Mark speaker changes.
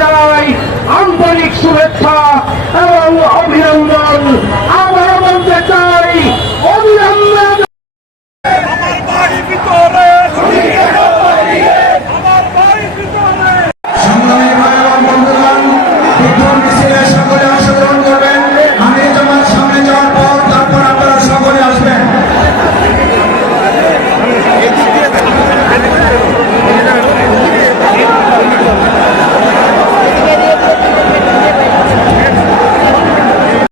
Speaker 1: জানাই আন্তরিক শুভেচ্ছা এবং অভিনন্দন।